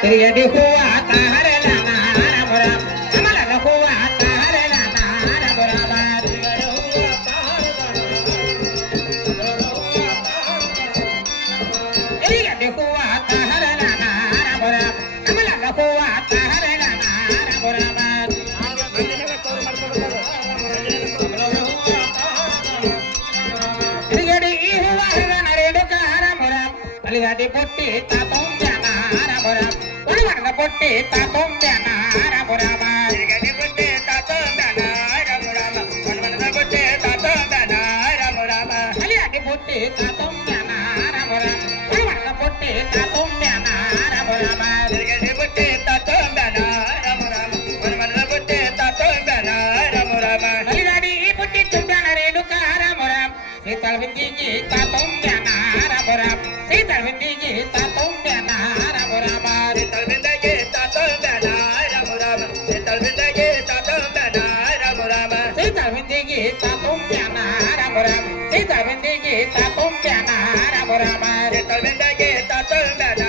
ತಿರುಗಡಿ ಹೂವ ತಾರಲ ನಾರಮುರಾಮ ಕಮಲದ ಹೂವ ತಾರಲ ನಾರಮುರಾಮ ತಿರುಗಡಿ ಹೂವ ತಾರಲ ನಾರಮುರಾಮ ಕಮಲದ ಹೂವ ತಾರಲ ನಾರಮುರಾಮ ತಿರುಗಡಿ ಈ ಹೂವ ನರೇಡುಕಾರ ಮುರಾಮ ಅಲಿಗಡಿ ಪುಟ್ಟಿ ತಾತೊಂಬ್ಯಾನ ರಾಮುರಾಮ ಉಳಿವರ್ಗ ಪುಟ್ಟಿ ತಾತೊಂಬ್ಯಾನ ರಾಮುರಾಮ ತಿರುಗಡಿ ಪುಟ್ಟಿ ತಾತೊಂಬ್ಯಾನ ರಾಮುರಾಮ ಉಳಿವರ್ಗ ಪುಟ್ಟಿ ತಾತೊಂಬ್ಯಾನ ರಾಮುರಾಮ ಅಲಿಗಡಿ ಪುಟ್ಟಿ ತಾತೊಂಬ್ಯಾನ ರಾಮುರಾಮ ಉಳಿವರ್ಗ ಪುಟ್ಟಿ ತಾತೊಂಬ್ಯಾನ ರಾಮುರಾಮ ತಿರುಗಡಿ ಪುಟ್ಟಿ ತಾತೊಂಬ್ಯಾನ ರಾಮುರಾಮ ಉಳಿವರ್ಗ ಪುಟ್ಟಿ ತಾತೊಂಬ್ಯಾನ ರಾಮುರಾಮ ಅಲಿಗಡಿ ಈ ಪುಟ್ಟಿ ತುಂಬ್ಯಾನ ರೇಣುಕಾರ ಮುರಾಮ ಸೀತಾಳ ಬಿಂದಿಗೆ ತಾತೊಂಬ್ಯಾನ ರಾಮುರಾಮ ಸೀತಾಳ ಬಿಂದಿಗೆ ತಾತೊಂಬ್ಯಾನ ರಾಮುರಾಮ ಸೀತಾಳ ಬಿಂದಿಗೆ ತಾತೊಂಬ್ಯಾನ ರಾಮುರಾಮ ಸೀತಾಳ ಬಿಂದಿಗೆ ತಾತೊಂಬ್ಯಾನ ರಾಮುರಾಮ ಸೀತಾಳ ಬಿಂದಿಗೆ ತಾತೊಂಬ್ಯಾನ ರಾಮುರಾಮ ಸೀತಾಳ ಬಿಂದಿಗೆ ತಾತೊಂಬ್ಯಾನ ರಾಮುರಾಮ ಸೀತಾಳ ಬಿಂದಿಗೆ ತಾತೊಂಬ್ಯಾನ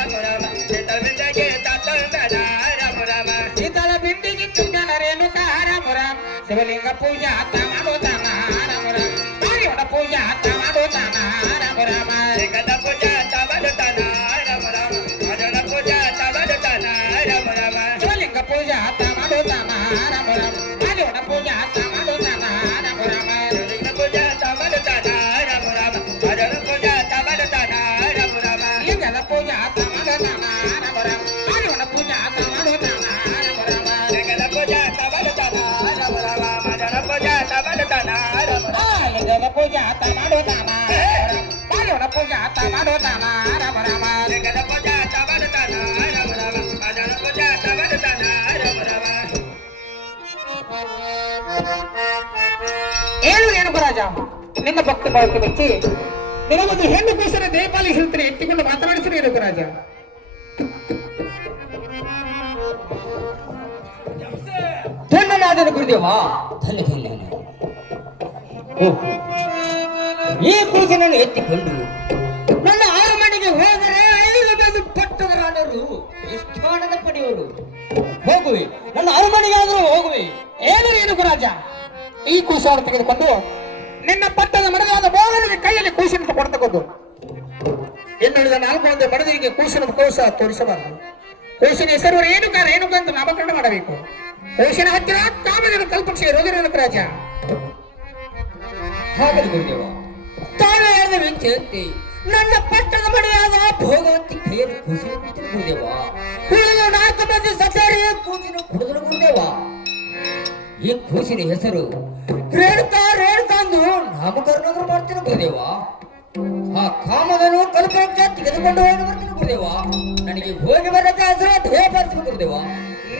ರಾಮುರಾಮ ಸೀತಾಳ ಬಿಂದಿಗೆ ತಾತೊಂಬ್ಯಾನ ರಾಮುರಾಮ ಸೀತಾಳ ಬಿಂದಿಗೆ ತುಂಬ್ಯಾನ ರೇಣುಕಾ ರಾಮುರಾಮ ಶಿವಲಿಂಗ ಪೂಜಾ ಮಾಡುತ್ತಾನ ರಾಮುರಾಮ ಪೂಜಾ ಮಾಡುತ್ತಾನ ರಾಮುರಾಮ ಲಿಂಗದ ಪೂಜಾ ಮಾಡುತ್ತಾನ ರಾಮುರಾಮ ಅಜನ ಪೂಜಾ ಮಾಡುತ್ತಾನ ರಾಮುರಾಮ ಶಿವಲಿಂಗ ಪೂಜಾ ಮಾಡುತ್ತಾನ ರಾಮುರಾಮ ಅಜನ ಪೂಜಾ ಮಾಡುತ್ತಾನ ರಾಮುರಾಮ ಲಿಂಗ ಪೂಜಾ ಮಾಡುತ್ತಾನ ರಾಮುರಾಮ ಅಜನ ಪೂಜಾ ಮಾಡುತ್ತಾನ ರಾಮುರಾಮ ಲಿಂಗದ ಪೂಜಾ ಮಾಡುತ್ತಾನ ರಾಮುರಾಮ ಅಜನ ಪೂಜಾ ಮಾಡುತ್ತಾನ ರಾಮುರಾಮ ಲಿಂಗದ ಪೂಜಾ ಮಾಡುತ್ತಾನ ರಾಮುರಾಮ ಅಜನ ಪೂಜಾ ಮಾಡುತ್ತಾನ ರಾಮುರಾಮ ಲಿಂಗದ ಪೂಜಾ ಮಾಡುತ್ತಾನ ಬಾಲವನ ಪೂಜಾ ಮಾಡುತ್ತಾನ ರಾಮರಾಮ ಲಿಂಗದ ಪೂಜಾ ಮಾಡುತ್ತಾನ ರಾಮರಾಮ ಅಜನ ಪೂಜಾ ಮಾಡುತ್ತಾನ ರಾಮರಾಮ ಏನು ರಾಜ ನಿನ್ನ ಭಕ್ತಿ ಭಾವಕ್ಕೆ ಮೆಚ್ಚಿ ನಿನಗೊಂದು ಹೆಣ್ಣು ಕೂಸರ ದೇಪಾಲಿ ಹೇಳ್ತೀನಿ ಎತ್ತಿಕೊಂಡು ಮಾತನಾಡಿಸಿರಿ ಏನು ರಾಜ ಧನ್ಯನಾದನು ಗುರುದೇವ ಧನ್ಯ ಈ ಕೂಸನನ್ನು ಎತ್ತಿಕೊಂಡು ನನ್ನ ಅರಮನೆಗೆ ಹೋದರೆ 5 ಪಟ್ಟವರಾಣರು ಎಷ್ಟು ಹಣದ ಪಡೆಯುವರು ಹೋಗುವೆ ನನ್ನ ಅರಮನೆಗೆ ಆದರೂ ಹೋಗುವೆ ಏನು ರಾಜ ಈ ಕೂಸವನ್ನು ತೆಗೆದುಕೊಂಡು ನಿನ್ನ ಪಟ್ಟದ ಮನದಾದ ಬೋಗನಿಗೆ ಕೈಯಲ್ಲಿ ಕೂಸಿನ ಕೊಡ್ತಕೊಂಡು ಇನ್ನುಳಿದ 4 ಮಂದಿ ಮಡದಿಗೆ ಕೂಸಿನ ಕೋಶ ತೋರಿಸಬಾರದು ಕೂಸಿನ ಹೆಸರು ರೇಣುಕ ಅಂತ ನಾಮಕರಣ ಮಾಡಬೇಕು ಕೂಸಿನ ಹತ್ತಿರ ಕಾಮದೇವ ಕಲ್ಪಕ್ಷಿ ರೋಗರೇಣುಕ ರಾಜ ಹಾಗಲಿ ಗುರುದೇವ ತಾನೇ ಹೇಳಿದ ವ್ಯಕ್ತಿಯಂತೆ ನನ್ನ ಪಟ್ಟದ ಮನೆಯಾದ ಭೋಗವತಿ ಕೈಯಲ್ಲಿ ಕೂಸಿನ ಕುಡಿತನು ಗುರುದೇವ ಉಳಿದ 4 ಮಂದಿ ಸಚಾರಿ ಕೂಸಿನ ಕುಡಿದನು ಗುರುದೇವ ಈ ಕೂಸಿನ ಹೆಸರು ರೇಣುಕಾ ಎಂದು ನಾಮಕರಣ ಮಾಡ್ತೀನಿ ಗುರುದೇವ ಆ ಕಾಮದನು ಕಲ್ಪಕ್ಷ ತೆಗೆದುಕೊಂಡು ಹೋಗಿ ಬರ್ತೀನಿ ಗುರುದೇವ ನನಗೆ ಹೋಗಿ ಬರಕ್ಕೆ ಹೆಸರು ಧೇಯಪಡಿಸಬೇಕು ಗುರುದೇವ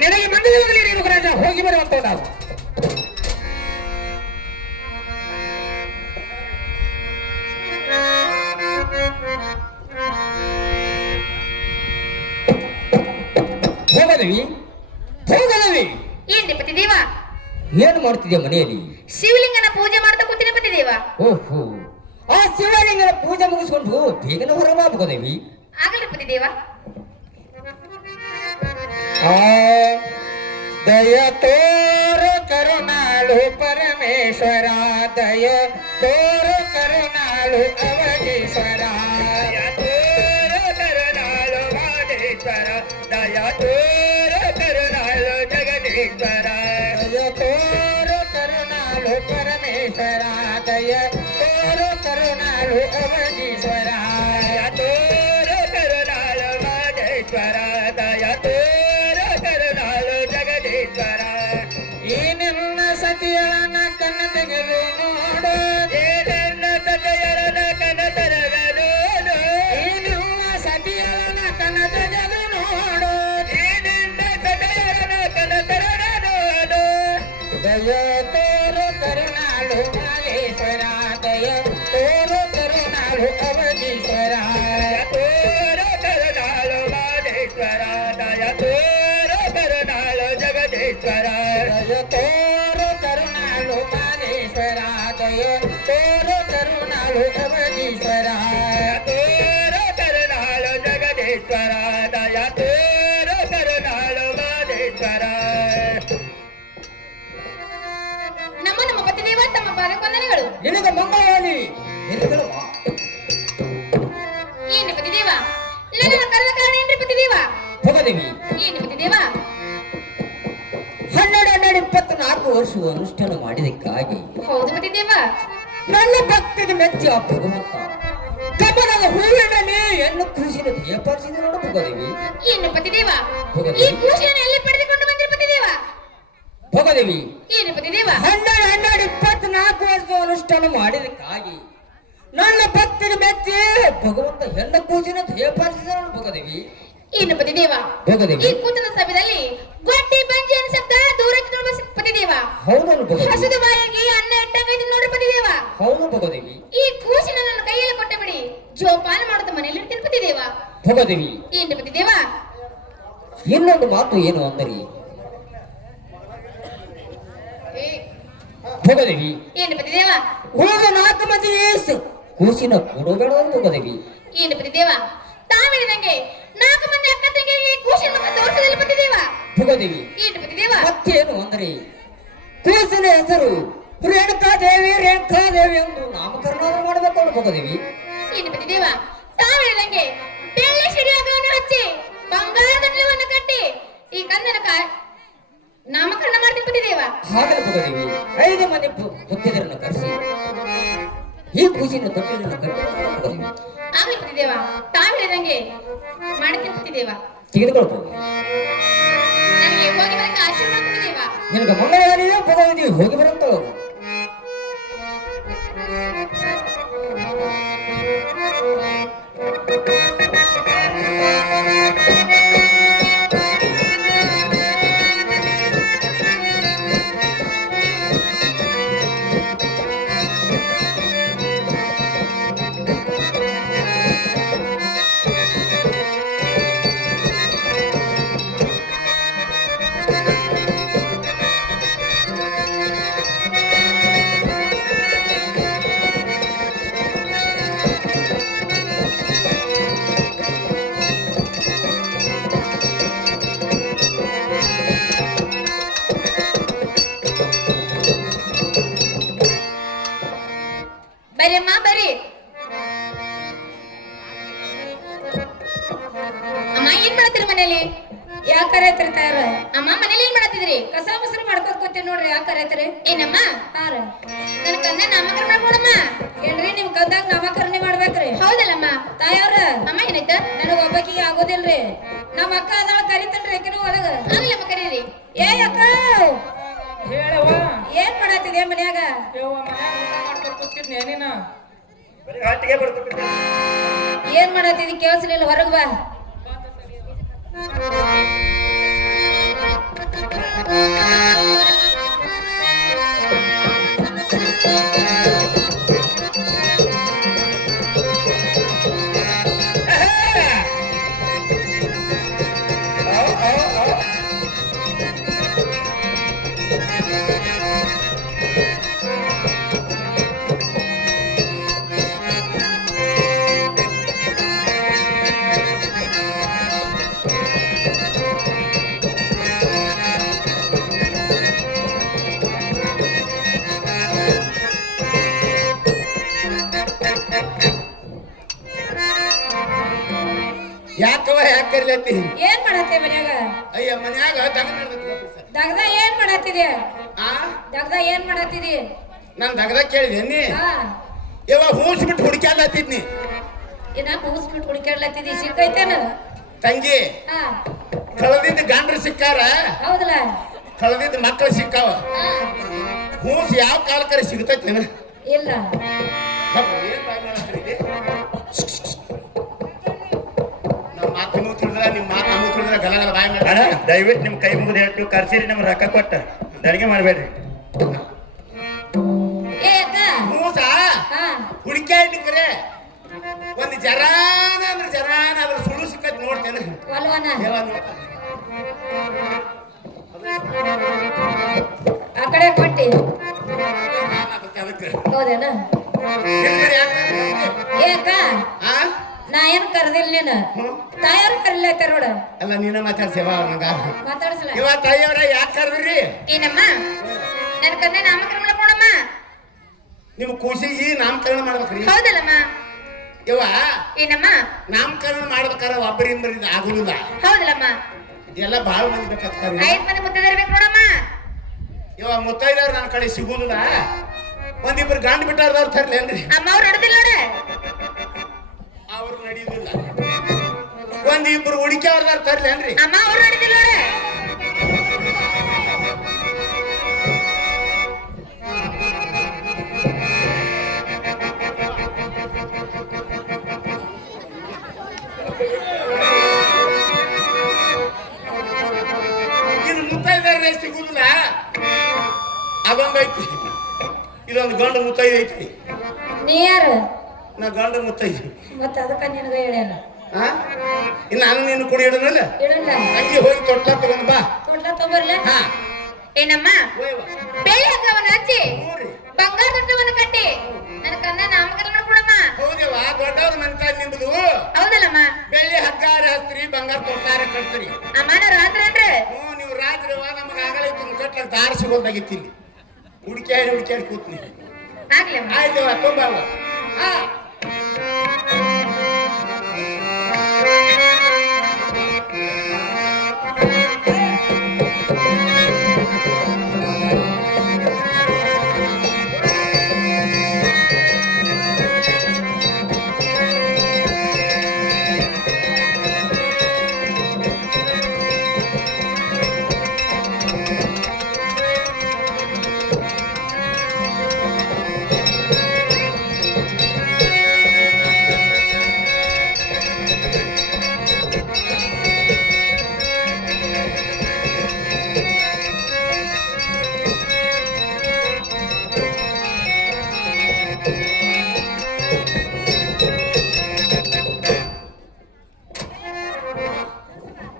ನಿನಗೆ ಮಂದಿರದಲ್ಲಿ ರೇಣುಕ ರಾಜ ಹೋಗಿ ಬರುವಂತ ನಾವು ಭೋಗದೇವಿ ಏನ್ರಿ ಪತಿದೇವ ಏನು ಮಾಡ್ತಿದ್ಯಾ ಮನೆಯಲ್ಲಿ ಶಿವಲಿಂಗನ ಪೂಜೆ ಮಾಡ್ತಾ ಕೂತೀನಿ ಪತಿದೇವ ಓಹೋ ಆ ಶಿವಲಿಂಗನ ಪೂಜೆ ಮುಗಿಸ್ಕೊಂಡು ಬೇಗನೆ ಹೊರಬಾ ಭೋಗದೇವಿ ಆಗಲಿ ಪತಿದೇವ ದಯ ತೋರ ಕರುಣಾಳು ಪರಮೇಶ್ವರ ದಯ ತೋರ ಕರುಣಾಳು ಅವಧೀಶ್ವರ ತೋರ ಕರುಣಾಳು ಮಾದೇಶ್ವರ ದಯ ತೋರ ಕರುಣಾಳು ಜಗದೀಶ್ವರ ದಯ ತೋರ ಕರುಣಾಳು ಪರಮೇಶ್ವರ ದಯ ತೋರ ಕರುಣಾಳು ಅವಧೀಶ್ವರ ತೋರ ಕರುಣಾಳು ಮಾದೇಶ್ವರ ದಯ ತೋರ ಕರುಣಾಳು ಜಗದೀಶ್ವರ ಈ ನಿನ್ನ ಸತಿಯನ ಕಣ್ಣ ತೆಗೆದು ನೋಡು ನನ್ನ ಸತಿಯರನ ಕಣ್ಣ ತೆರೆದು ಈ ನಿಮ್ಮ ಸತಿಯರನ ಕಣ್ಣ ತೆಗೆದು ನೋಡು ಈ ನಿನ್ನ ಸತಿಯರನ ಕಣ್ಣ ತೆರೆದು ನೋಡು ದಯ ತೋರ ಕರುಣಾಳು ಮಾಲೇಶ್ವರ ದಯ ತೋರ ಕರುಣಾಳು ಅವಧೀಶ್ವರ ತೋರ ಕರುಣಾಳು ಮಾದೇಶ್ವರ ದಯ ತೋರ ಕರುಣಾಳು ಜಗದೀಶ್ವರ ದಯ ತೋರ ಕರುಣಾಳು ಮಾದೇಶ್ವರ ದಯ ತೋರ ಕರುಣಾಳು ಅವಧೀಶ್ವರ ತೋರ ಕರುಣಾಳು ಜಗದೀಶ್ವರ ದಯ ತೋರು ಕರುಣಾಳು ಮಾದೇಶ್ವರ. ನಮ್ಮ ನಮ್ಮ ಪತಿದೇವ ತಮ್ಮ ಪಾದಕೊಂದನೆಗಳು. ನಿನಗೆ ಮಂಗಳವಾಗಲಿ. ಎಲ್ಲಿಗಳವ್ವ? ಏನು ಪತಿದೇವ? ನನ್ನನ್ನು ಕರೆದ ಕಾರಣ ಏನ್ರಿ ಪತಿದೇವ? ಭೋಗದೇವಿ, ಏನು ಪತಿದೇವ? 12-24 ವರ್ಷ ಅನುಷ್ಠಾನ ಮಾಡಿದಕ್ಕಾಗಿ ಹೌದು ಪತಿದೇವ. ನನ್ನ ಭಕ್ತಿಗೆ ಮೆಚ್ಚಿ ಆ ಭಗವಂತ ಕಮಲದ ಹೂವಿನಲ್ಲಿ ಹೆಣ್ಣು ಕೂಸಿನ ದೇಹಪರಿಸಿದ ನೋಡು ಭೋಗದೇವಿ. ಏನು ಪತಿದೇವ? ಭೋಗದೇವಿ. ಈ ಕೂಸಿಯನ್ನು ಎಲ್ಲಿ ಪಡೆದುಕೊಂಡು ಬಂದಿರಿ ಪತಿದೇವ? ಭೋಗದೇವಿ, ಏನು ಪತಿದೇವ? 12-24 ವರ್ಷ ಅನುಷ್ಠಾನ ಮಾಡಿದಕ್ಕಾಗಿ ನನ್ನ ಭಕ್ತಿಗೆ ಮೆಚ್ಚಿ ಭಗವಂತ ಹೆಣ್ಣು ಕೂಸಿನ ದೇಹಪರಿಸಿದ ನೋಡು ಭೋಗದೇವಿ. ಏನು ಪತಿದೇವ? ಭೋಗದೇವಿ. ಈ ಕೂತನ ಸಭೆಯಲ್ಲಿ ಗೊಡ್ಡಿ ಬಂಜಿ ಅನ್ನ ಶಬ್ದ ದೂರಕ್ಕೆ ನೋಡುವ ಪತಿದೇವ. ಹೌದನು ಭೋಗದೇವಿ. ಹಸುದ ಬಾಯಿಗೆ ಅನ್ನ ಇಟ್ಟಂಗೈತಿ ನೋಡ್ರಿ ಪತಿದೇವ. ಹೌದು ಭೋಗದೇವಿ. ಈ ಕೂಸಿನ ನನ್ನ ಕೈಯಲ್ಲಿ ಕೊಟ್ಟ ಬಿಡಿ, ಜೋಪಾನ ಮಾಡುತ್ತ ಮನೆಯಲ್ಲಿ ಇರ್ತೀನಿ ಪತಿದೇವ. ಭೋಗದೇವಿ, ಏನು ಪತಿದೇವ? ಇನ್ನೊಂದು ಮಾತು ಏನು ಅಂದರೆ ಭೋಗದೇವಿ, ಏನು ಪತಿದೇವ? ಉಳಿದ 4 ಮಂದಿ ಕೂಸಿನ ಕೊಡಬೇಡ ಭೋಗದೇವಿ. ಏನು ಪತಿದೇವ? ತಾವಿಳಿದಂಗೆ 4 ಮಂದಿ ಅಕ್ಕ ತಂಗಿಯರಿಗೆ ಕೂಸಿನ ಮುಖ ತೋರಿಸಲಿಲ್ಲ ಪತಿದೇವ. ಭೋಗದೇವಿ, ಏನು ಪತಿದೇವ? ಮತ್ತೇನು ಅಂದರೆ ಕೂಸಿನ ಹೆಸರು ರೇಣುಕಾದೇವಿ ಎಂದು ನಾಮಕರಣ ಮಾಡಬೇಕು ಅಂತ ಭೋಗದೇವಿ. ಏನು ಪತಿದೇವ? ತಾವಿಳಿದಂಗೆ ಬೆಳ್ಳಿ ಸಿಡಿಯಾಗವನ್ನು ಹಚ್ಚಿ ಬಂಗಾರದ ನಿಲುವನ್ನು ಕಟ್ಟಿ ಈ ಕಂದನ ನಾಮಕರಣ ಮಾಡ್ತೀನಿ ಪತಿದೇವ. ಹಾಗಲ್ಲ ಭೋಗದೇವಿ, 5 ಮಂದಿ ಮುತ್ತಿದರನ್ನು ಕರೆಸಿ ಈ ಕೂಸಿನ ತೊಟ್ಟಿಲನ್ನು ಕಟ್ಟಿ ಭೋಗದೇವಿ. ಆಗ್ಲಿ ಪತಿದೇವ, ತಾವಿಳಿದಂಗೆ ಮಾಡ್ತೀನಿ ಪತಿದೇವ. ತೆಗೆದುಕೊಳ್ಬೋದು. ನನಗೆ ಹೋಗಿ ಬರಕ್ಕೆ ಆಶೀರ್ವಾದ ಪತಿದೇವ. ನಿನಗೆ ಮಂಗಳವಾರಿಯೇ ಭೋಗದೇವಿ ಹೋಗಿ ಬರಂತ. ಬರ್ರಿ ಅಮ್ಮ ಬರ್ರಿ. ಅಮ್ಮ ಏನ್ ಮಾಡತ್ತೀರಿ ಮನೇಲಿ? ಯಾಕರೆ ತಿರ್ತಾರ ಅಮ್ಮ ಮನೇಲಿ ಏನ್ ಮಾಡತ್ತಿದ್ರಿ? ಕಸ ಮುಸ್ರಿ ಮಾಡ್ಕೋತ ಕೂತೀವಿ ನೋಡ್ರಿ. ಯಾಕರೆ ತಿರಿ ಏನಮ್ಮ? ಹಾರ ನನ್ನ ಕಂದ ನಾಮಕರಣ ಮಾಡ್ಕೊಡಮ್ಮ. ಏನ್ರಿ ನಿಮ್ ಕಂದಾಗ ನಾಮಕರಣ ಮಾಡ್ಬೇಕ್ರಿ? ಹೌದಲ್ಲಮ್ಮ. ತಾಯವ್ರ ಅಮ್ಮ ಏನಾಯ್ತ? ನನಗ ಒಬ್ಬಕಿಗೆ ಆಗೋದಿಲ್ರಿ. ನಮ್ಮ ಅಕ್ಕ ಅದಾಳ ಕರಿತನ್ರಿ ಆಕಿನೂ ಒಳಗ. ಆಗ್ಲಮ್ಮ ಕರೀರಿ. ಏ ಅಕ್ಕ ಹೇಳವ್ವ. ಏನ್ ಮಾಡತ್ತಿದೆ ಮನ್ಯಾಗ? ಯವ್ವ, ಮನ್ಯಾಗ ಊಟ ಮಾಡ್ಕೊಂಡು ಕೂತಿದ್ನೆ ನೀನು. ಬರೀ ಹಾಟಿಗೆ ಬರ್ತದೆ. ಏನ್ ಮಾಡತ್ತಿದಿ? ಕೇಳಿಸ್ಲಿಲ್ಲ, ಹೊರಗ್ ಬಾ. ಯಾಕವ ಯಾಕೆ ಕರಿಲತ್ತಿ? ಏನ್ ಮಾಡತ್ತೆ ಮನ್ಯಾಗ? ಅಯ್ಯ ಮನ್ಯಾಗ ದಗ್ದ ಏನ್ ಮಾಡತ್ತಿದೆ? ಆ ದಗ್ದ ಏನ್ ಮಾಡತ್ತಿದಿ? ನಾನ್ ದಗದ ಕೇಳಿದೆ ನೀ ಹಾ, ಯವ್ವ ಹೂಸ್ಬಿಟ್ಟು ಹುಡುಕ್ಯಾಡ್ಲತ್ತಿದ್ನಿ. ಏನ ಕೂಸ್ಬಿಟ್ಟು ಹುಡುಕಾಡ್ಲತ್ತಿದಿ? ಸಿಕ್ಕೈತೇನ? ತಂಗಿ ಹಾ, ಕಳೆದಿದ್ದ ಗಂಡ್ರು ಸಿಕ್ಕಾರ, ಹೌದಲ್ಲ? ಕಳೆದಿದ್ದ ಮಕ್ಕಳು ಸಿಕ್ಕಾವ. ಹಾ, ಹೂಸ್ ಯಾವ ಕಾಲಕ್ಕರೆ ಸಿಗ್ತೈತೇನ? ಇಲ್ಲ. ನಮ್ಮ ಮಾತು ನೀವು ತಿಳಿದ್ರ ನಿಮ್ಮ ಮಾತು ನಮಗೂ ತಿಳಿದ್ರ ಗಲಗಲ ಬಾಯಿ ಮಾಡಿ. ಅಣ್ಣ, ದಯವಿಟ್ಟು ನಿಮ್ ಕೈ ಮುಗಿದು ಹೇಳ್ತು ಕರ್ಸಿರಿ, ನಮ್ಗೆ ರೊಕ್ಕ ಕೊಟ್ಟ ದಡಿಗೆ ಮಾಡ್ಬೇಡ್ರಿ. ಏ ಅಕ್ಕ. ಹೂಸ ಹಾ, ಹುಡುಕ್ಯಾಡ್ಲಿಕ್ಕರೆ ಒಂದು ಜರಾನ ಅದ್ರ ಸುಳ್ಳು ಸಿಕ್ಕತ್ ನೋಡ್ತೇನೆ. ಒಲ್ವನ ದೇವ ನೋಡ್ತ. ಆ ಕಡೆ ಕೊಟ್ಟಿ. ಅದಕ್ಕೆ ಹೌದೇನ? ಎಲ್ಲಿ ಯಾಕೆ? ಏ ಅಕ್ಕ, ಆ ನಾ ಏನ್ ಕರ್ದಿಲ್ಲ ನೀನು ತಾಯಾರು ಕರಿಲಾಕ ನೋಡ ಅಲ್ಲ ನೀನ ಮಾತಾಡ್ಸೇವ ಅವ್ರನಗ ಮಾತಾಡ್ಸಲ ಇವ ತಾಯಿಯವ್ರ ಯಾಕೆ ಕರ್ದ್ರಿ ಏನಮ್ಮ ನನ್ನ ಕನ್ನ ನಾಮಕರಣ ಮಾಡ್ಕೊಡಮ್ಮ. ನಿಮ್ ಕೂಸಿಗೆ ನಾಮಕರಣ ಮಾಡ್ಬೇಕ್ರಿ ಹೌದಲ್ಲಮ್ಮ. ಇವ ಏನಮ್ಮ ನಾಮಕರಣ ಮಾಡ್ಬೇಕಾರ ಒಬ್ಬರಿಂದ ಆಗುದಿಲ್ಲ. ಹೌದಲ್ಲಮ್ಮ. ಇದೆಲ್ಲ ಬಾಳ ಮಂದಿ ಬೇಕಾಗ್ತಾರೆ. 5 ಮಂದಿ ಮುತ್ತೈದೆ ಇರ್ಬೇಕು ನೋಡಮ್ಮ. ಇವ ಮುತ್ತೈದವ್ರು ನನ್ನ ಕಡೆ ಸಿಗುದಿಲ್ಲ. ಒಂದಿಬ್ರು ಗಂಡು ಬಿಟ್ಟಾರ್ದವ್ರು ತರ್ಲೇನ್ರಿ? ಅಮ್ಮ ಅವ್ರು ನಡೆದಿಲ್ಲ ನೋಡ. ಅವ್ರು ನಡೆಯುದಿಲ್ಲ. ಒಂದಿಬ್ರು ಹುಡುಕಿ ಅವ್ರದಾರು ತರ್ಲೇನ್ರಿ? ಅಮ್ಮ ಅವ್ರು ನಡೆದಿಲ್ಲ ನೋಡ. ಇನ್ನು ಮುತ್ತೈದವ್ರೆ ಸಿಗುದಿಲ್ಲ. ಅದೊಂದೈತಿ. ಇದೊಂದು ಗಂಡು ಮುತ್ತೈದು ಐತಿ. ನೀ ಯಾರು ನಾ ಗಂಡು ಮುತ್ತೈದು. ಮತ್ತ ಅದಕ್ಕ ನಿನಗ ಹೇಳ್ಯಾನ ಹಾ ಇನ್ನು ನಾನು ನೀನು ಕುಡಿ ಇಡನಲ್ಲ ಇಡಲ್ಲ ತಂಗಿ ಹೋಗಿ ತೊಟ್ಲ ತಗೊಂಡ್ ಬಾ. ತೊಟ್ಲ ತೊಂಬರ್ಲೆ ಹಾ ಏನಮ್ಮ ಬೆಳ್ಳಿ ಹಗ್ಗವನ್ನ ಹಚ್ಚಿ ಹ್ಞೂರಿ. ಬಂಗಾರ ತೊಟ್ಟವನ್ನ ಕಟ್ಟಿ ನನ್ನ ಕನ್ನ ನಾಮಕರಣ ಮಾಡ್ಕೊಡಮ್ಮ. ಹೌದೇವ ದೊಡ್ಡವ್ರ ಮನ್ಕ ನಿಮ್ದು ಹೌದಲ್ಲಮ್ಮ. ಬೆಳ್ಳಿ ಹಗ್ಗಾರ ಹಸ್ತ್ರಿ ಬಂಗಾರ ತೊಟ್ಲಾರ ಕಟ್ತೀರಿ. ಅಮ್ಮ ನಾ ರಾತ್ರಿ ಅಂದ್ರೆ ನೀವು ರಾತ್ರಿ ನಮ್ಗೆ ಆಗಲೇ ಕಟ್ಲ ದಾರ ಸಿಗೋದಾಗಿತ್ತು ಇಲ್ಲಿ. ಹುಡುಕ್ಯಾಡಿ ಕೂತ್ನಿ. ಆಗ್ಲಿ ಅಮ್ಮ. ಆಯ್ತವ ತುಂಬಾವ. ಹಾ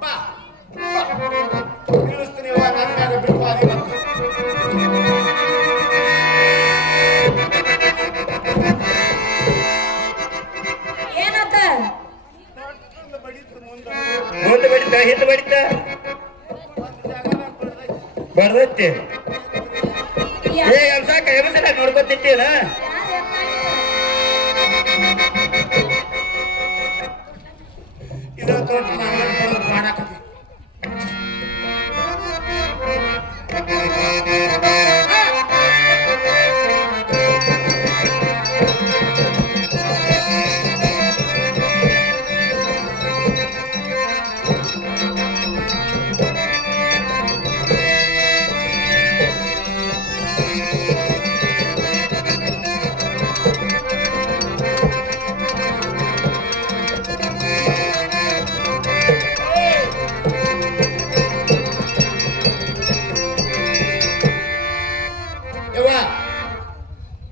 ಬಾ ಬೀಳಿಸ್ತೀನಿ ನನ್ನ ಬಿಟ್ಟು ಅದಿ ಬಂತು. ಏನಾತ ಮುಂದೆ ಬಡಿತ ಹಿಂದೆ ಬಡಿತ ಬರ್ದೈತಿ. ಏ ಸಾಕ ಎಮಸಲ ನೋಡ್ಕೊತ ನಿಂತೀನ. ಇದು ತೊಟ್ಟು ನಾನು ಮಾಡಾಕತ್ತಿ.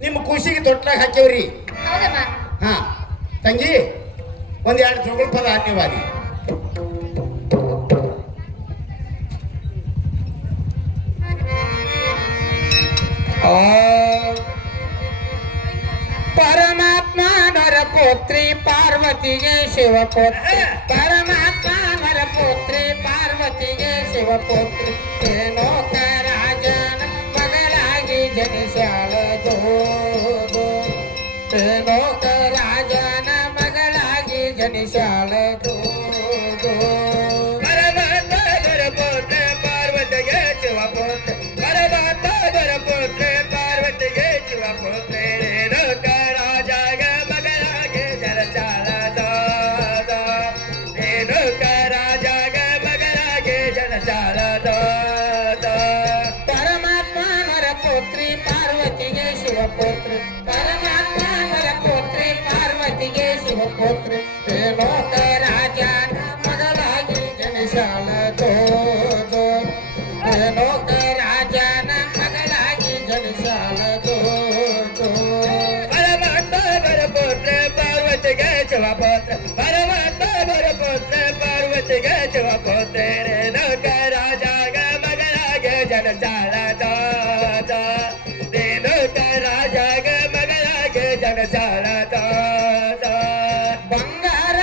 ನಿಮ್ಮ ಖುಷಿಗೆ ತೊಟ್ಲಾಗ ಹಾಕ್ಯವ್ರಿ. ಹೌದಮ್ಮ. ಹಾ ತಂಗಿ ಒಂದೆರಡು ಜೋಗಳ ಪದ ಹಾಕ್ಯವಾದಿ. ಪರಮಾತ್ಮ ನರಪುತ್ರಿ ಪಾರ್ವತಿಗೆ ಶಿವಪುತ್ರಿ. ಪರಮಾತ್ಮ ನರಪುತ್ರಿ ಪಾರ್ವತಿಗೆ ಶಿವಪುತ್ರಿ. ಏನೋಕ ರಾಜನ ಮಗಳಾಗಿ ಜನಿಸಾಳದು. ಏನೋಕ ರಾಜನ ಮಗಳಾಗಿ ಜನಿಸಾಳದು. ಪರಮಾತ್ಮ ನರಪುತ್ರ ಪಾರ್ವತಿಗೆ ಶಿವಪುತ್ರ. ಪರಮಾತ್ಮ ನರಪುತ್ರ ಪಾರ್ವತಿಗೆ ಶಿವಪುತ್ರ. ರೇಣುಕ ರಾಜಗ ಮಗಳಾಗಿ ಜನಿಸಾಳದು. ರೇಣುಕ ರಾಜಗ ಮಗಳಾಗಿ ಜನಿಸಾಳದು. ಪರಮಾತ್ಮ ನರಪುತ್ರಿ ಪಾರ್ವತಿಗೆ ಶಿವಪುತ್ರಿ. ಪರಮಾತ್ಮ ನರಪುತ್ರಿ ಪಾರ್ವತಿಗೆ ಶಿವಪುತ್ರಿ. ಏನೋಕ ರಾಜನ ಮಗಳಾಗಿ ಜನಿಸಾಳದು. ಏನೋಕ ರಾಜನ ಮಗಳಾಗಿ ಜನಿಸಾಳದು. ಪರಮಾತ್ಮ ನರಪುತ್ರ ಪಾರ್ವತಿಗೆ ಶಿವಪುತ್ರ. ಪರಮಾತ್ಮ ನರಪುತ್ರ ಪಾರ್ವತಿಗೆ ಶಿವಪುತ್ರ. ರೇಣುಕ ರಾಜಗ ಮಗಳಾಗಿ ಜನಿಸಾಳದು. ರೇಣುಕ ರಾಜಗ ಮಗಳಾಗಿ ಜನಿಸಾಳದು. ಬಂಗಾರ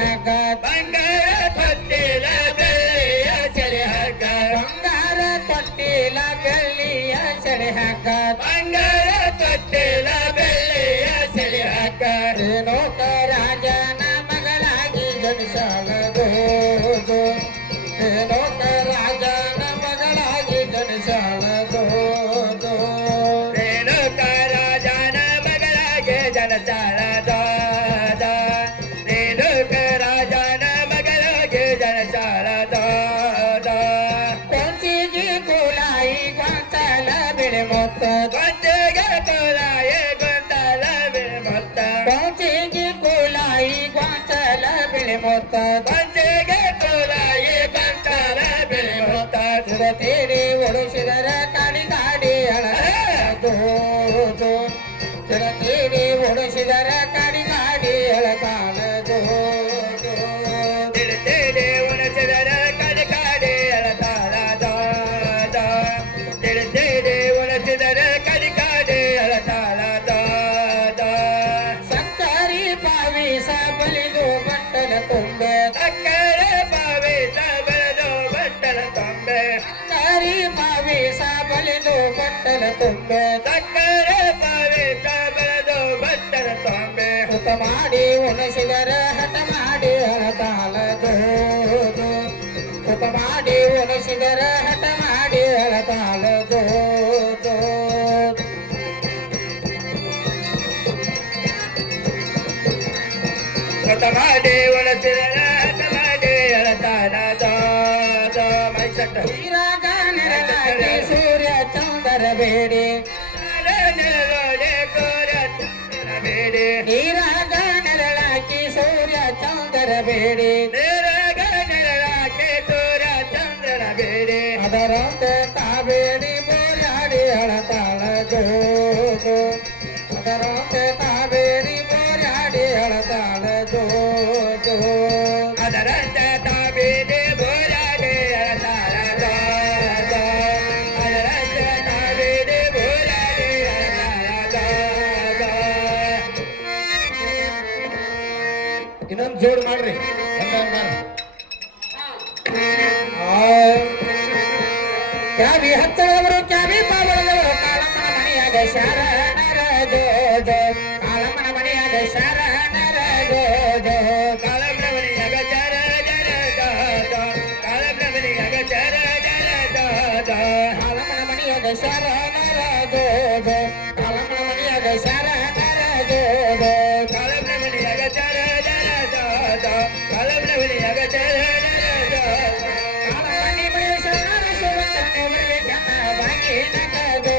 ಹಗ್ಗ ಬಂಗಾರ ತೊಟ್ಟಿಲ ಬೆಳ್ಳಿಯ ಸೆರೆ ಹಗ್ಗ ಬಂಗಾರ ತೊಟ್ಟಿಲ ಬೆಳ್ಳಿಯ ಸೆರೆ ಹಗ್ಗ ಬಂಗಾರ ತೊಟ್ಟಿಲ ಬೆಳ್ಳಿಯ ಸೆರೆ ಹಗ್ಗ ರೇಣುಕ ರಾಜನ ಮಗಳಾಗಿ ಜನಿಸಲದು ರೇಣುಕ ರಾಜನ ಮಗಳಾಗಿ ಜನಿಸಲದು ರೇಣುಕ ರಾಜನ ಮಗಳಾಗೆ ಜನಸಾಳದ ರೇಣುಕ ರಾಜನ ಮಗಳಾಗೆ ಜನಸಾಳದ ಕೊಂಚಿಗೆ ಕುಲಾಯಿ ಗೊಂಚಲ ಬಿಳಿ ಮೊತ್ತ ಕೊಂಚೆಗೆ ಕೊಲಾಯ ಗೊಂತಲ ಬಿಳ್ಮೊತ್ತ ಕೊಂಚಿಗೆ ಕುಲಾಯಿ ಗೊಂಚಲ ಬಿಳಿ ಮೊತ್ತ ಕೊಂಚೆಗೆ ಕೊಲಾಯ ಗೊಂತಲ ಬಿಳ್ಮೊತ್ತ ತಿರತೀರಿ ಒಡಿಸಿದರ ಕಾಡಿ ಕಾಡಿ ಅಳದು ತಿರತೀರಿ ಒಡಿಸಿದರ ಕಾಡಿ ಕಾಡಿ ಅಳತಾಳದು ತಿರುತೇಡೆ ಉಣಸಿದರ ಕಡೆ ಕಾಡೆ ಅಳತಾಳದ ತಿರುತೇಡೆ ಉಣಸಿದರ ಕಡೆ ಕಾಡೆ ಅಳತಾಳದ ಸಕ್ಕರಿ ಪಾವಿಸ ಬಲಿದು ಬಟ್ಟಲ ತುಂಬೆ ಸಕ್ಕರೆ ಪಾವೇಶ ಬರದು ಬಟ್ಟಲ ತೊಂಬೆ ಸಕ್ಕರಿ ಪಾವಿಸ ಬಲಿದು ಬಟ್ಟಲ ತುಂಬೆ ಸಕ್ಕರೆ ಪಾವೇಶ ಬರದು ಬಟ್ಟಲ ತೊಂಬೆ ಹುತ ಮಾಡಿ ಉಣಿಸಿದರ ಹಠ ಮಾಡಿ ಅಳತಾಳದು ಹುತ ಮಾಡಿ ಉಣಿಸಿದರ ಹಠ ಮಾಡಿ ಅಳತಾಳದು ಸ್ವತ ಮಾಡಿ ಉಣಸಿದರ ಹಠ ಮಾಡಿ ಅಳತಾಳದ ಮೈಸಟ್ಟ ನೀರಾಗ ನೆರಳಾಗಿ ಸೂರ್ಯ ಚಂದರ ಬೇಡಿ ನೆರಳೋಡೆ ಕೋರ ಬೇಡಿ ನೀರಾಗ ನೆರಳಾಕಿ ಸೂರ್ಯ ಚಂದರ ಬೇಡಿ ನೇರಾಗ ನೆರಳಾಕೆ ತೋರ ಚಂದ್ರನ ಬೇಡಿ ಅದರಂತೆ ತಾಬೇಡಿ ಬೋರಾಡಿ ಅಳತಾಳದು ಅದರಂತೆ ತಾಬೇಡಿ ಬೋರಾಡಿ ಅಳತಾಳದು ಅದರಂತೆ ತಾಬೇಡಿ ಬೋರಾಡಿ ಅಳತಾಳದ ಅದರಂತೆ ತಾಬೇಡಿ ಬೋರಾಡಿ ಅಳತಾಳದ ಇನ್ನೊಂದು ಜೋಡ್ ಮಾಡ್ರಿ ಕ್ಯಾಬಿ ಹತ್ತಳದವರು ಕ್ಯಾಬಿ ಪಾವಳದವರು ಕಾಲಮ್ಮನ ಮನೆಯಾಗ ಶರಣರದು ಕಾಲಮ್ಮನ ಮನೆಯಾಗ ಶರಣರದು ಕಾಲಬ್ರಮಣಿಯಾಗ ಚರ ಜರ ಕಾಲಬ್ರಮಣಿಯಾಗ ಚರ ಜರ ಕಾಲಮ್ಮನ ಮನೆಯಾಗ ಶರಣರದು ಕಾಲಮ್ಮನ ಮನೆಯಾಗ ಶರಣರದು ಕಾಲಬ್ರಮಣಿಯಾಗ ಚರ ಜರ ಕಾಲಬ್ರಮಣಿಯಾಗ ಚರ ಜರ ಕಾಲಮ್ಮನಿ ಮನೆಯ ಶರಣರ ಶಿವಂತನೆ ಕೆನ್ನ ಬಾಗಿ ನಗದು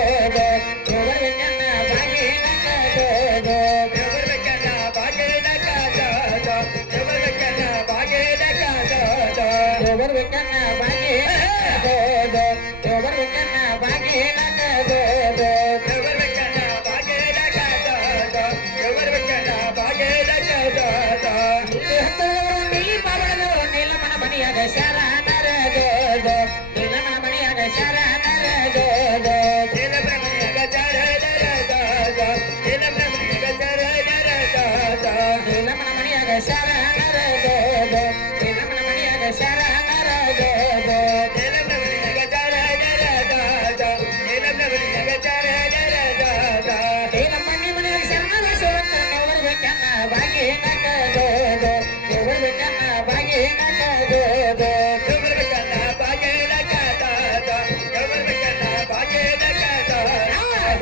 ಕೆನ್ನ ಬಾಗಿ ನಗದು ದೇವರಕನ ಬಾಗೇನ ಕಾದ ದೇವರಕನ ಬಾಗೇನ ಕಾದ ದೇವರಕನ್ನ ಬಾಗಿ ನಗದು ದೇವರಕನ್ನ ಬಾಗಿ ನಗದು ದೇವರಕನ ಬಾಗೇನ ಕಾದ ದೇವರಕನ ಬಾಗೇನ ಕಾದ ಹತ್ತದವರು ನೀಲಿ ಪಾವಳದವರು ನೀಲಮ್ಮನ ಮನೆಯಾಗ ಶರಣರದು ನೀಲಮ್ಮನ ಮನೆಯಾಗ ಶರಣರದು ನೀಲಬ್ರಹ್ಮಣ್ಯಗ ಚರ ಜರ ನೀಲಬ್ರಹ್ಮಣ್ಯಗ ಚರ ಜರ ನೀಲಮ್ಮನ ಮನೆಯಾಗ ಶರಣರದು ನೀಲಮ್ಮನ ಮನೆಯಾಗ ಶರಣರದು ನೀಲಬ್ರಹ್ಮಣ್ಯಗ ಚರ ಜರ ನೀಲಬ್ರಹ್ಮಣ್ಯಗ ಚರ ಜರ ನೀಲಮ್ಮನಿ ಮನೆಯಾಗ ಶರಣರ ಶಿವಂತನವರು ಬೇಕನ್ನ ಬಾಗಿ ನಗದು ದೇವರಬೇಕನ್ನ ಬಾಗಿ ನಗದು ದೇವರಕನ ಬಾಗೇನ ಕಾದ ದೇವರಕನ ಬಾಗೇನ ಕಾದ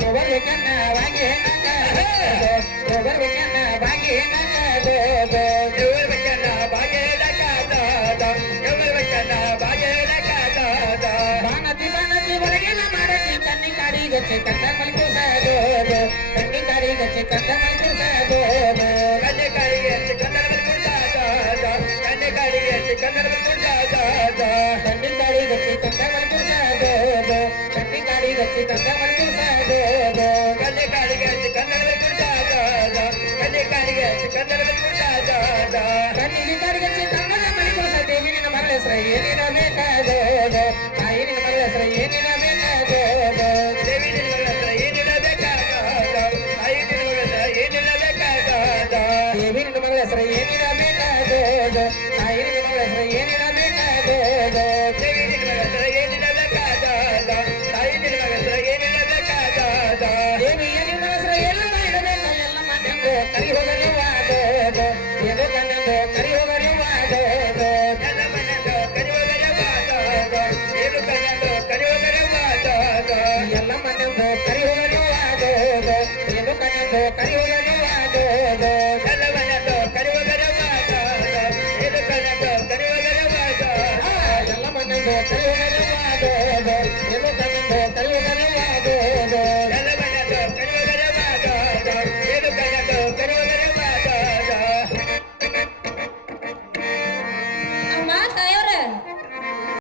ದೇವರಬೇಕನ್ನ ಬಾಗಿ ನಗದು ದೇವರಬೇಕನ್ನ ಬಾಗಿ ನಗದು ದೇವರಕನ ಬಾಗೇನ ಕಾದ ದೇವರಕನ ಬಾಗೇನ ಕಾದ ಬಾನತಿ ಬಾನತಿ ಒಳಗಿನ ಮಾಡತಿ ಕಣ್ಣಿ ಕಾಡಿ ಗಚ್ಚೆ ಕಂದ ಮಲ್ಕೋಸದು ಕಣ್ಣಿ ಕಾಡಿ ಗಚ್ಚೆ ಕಂದ ಮಲ್ಕೋಸದು ಕನ್ಯಕಾರಿಗೆ ಕನ್ನಡ ಕುಂದಾದ ಕನ್ಯಕಾರಿಗೆ ಕನ್ನಡ ಕುಂದಾದ ಕಣ್ಣಿ ಕಾಡಿ ಗಚ್ಚೆ ಕಂದ ಮಲ್ಕೋಸದು ಕಣ್ಣಿ ಕಾಡಿ ಗಚ್ಚೆ ಕಂದ ಮಲ್ಕೋಸದು ಕನ್ಯಕಾರಿಗೆ ಕನ್ನಡ ಕುಂದಾದ ಕನ್ಯಕಾರಿಗೆ ಕನ್ನಡ ಕುಂದಾದ ಕಣ್ಣಿಗೆ ಕಾಡಿ ಗಚ್ಚೆ ಕನ್ನಡ ಮಲ್ಕೋಸ ದೇವಿ ನಿನ್ನ ಮಗಳ ಹೆಸರು ಏನಿರಬೇಕಾದು ತಾಯಿ ನಿನ್ನ ಮಗಳ ಹೆಸರು ಏನಿರಬೇಕಾದು ದೇವಿ ನಿನ್ನ ಏನಿರಬೇಕಾದ ಐದು ಏನಿರಬೇಕಾದ ತಾಯಿ ನಿನ್ನ ಮಗಳ ಹೆಸರು ಏನಿಡಬೇಕಾದೋ ದೇವಿ ನಿನ್ನ ಮಗಳ ಹೆಸರು ಏನಿಡಬೇಕಾದ ತಾಯಿ ನಿನ್ನ ಮಗಳ ಹೆಸರು ಏನಿಡಬೇಕಾದ ದೇವಿಯ ನಿಮ್ಮ ಹೆಸರು ಎಲ್ಲ ಇಡಬೇಕು ಎಲ್ಲ ಮನೆಂದು ಕರಿ ಹೋಗಲಿವಾದೋ ಎದು ಕಣ್ಣೆಂದು ಕರಿ ಹೋಗಲಿವಾದೋ ಎಲ್ಲ ಮನೆಯದು ಕರಿಯೋಗರವಾದ ಏನು ಕಣ್ಣದು ಕರಿಯೋಗರವಾದ ಎಲ್ಲ ಮನೆಂದು ಕರಿ ಹೋಗಲಿವಾದೋ ಎದು ಕಣ್ಣೆಂದು ಕರಿ ಹೋಗಲಿವಾದೋ